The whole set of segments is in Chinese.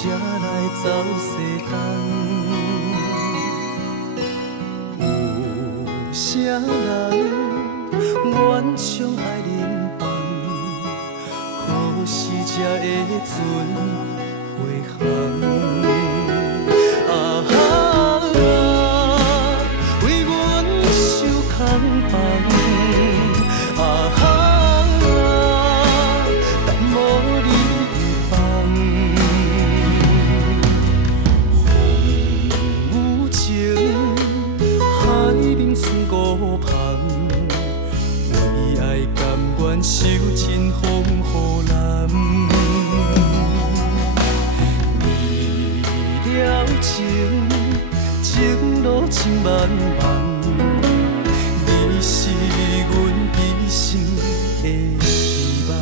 才来走西东。有啥人愿将爱忍放？何时才会准回航？啊哈，为阮受空放。啊哈，但无你放。风有情，海面剩孤芳。为爱甘愿受尽风雨难。为了情，情路千万梦。你是阮一生的希望。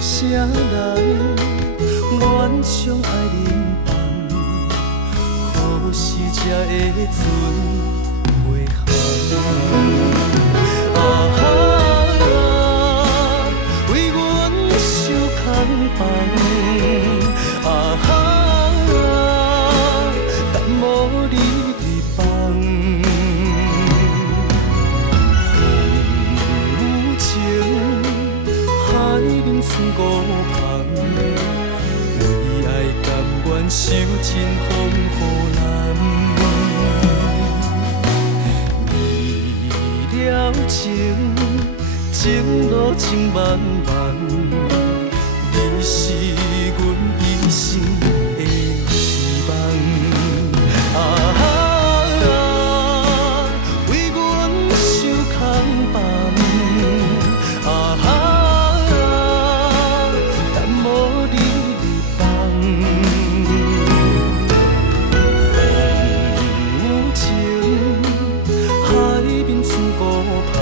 啥人愿将爱忍放？何时才会准回航？啊哈，为阮受空放。啊哈，但无你放。风有情，海面剩孤芳。为爱甘愿受尽风雨难。为了情，情路千万梦。你是阮一生的希望。啊哈，为阮受空放。啊哈，但无你放。风有情，海面剩孤芳。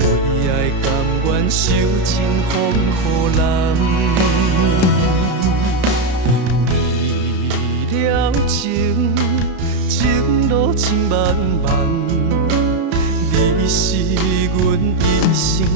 为爱甘愿受尽风雨难。为了情，情路千万梦。你是阮一生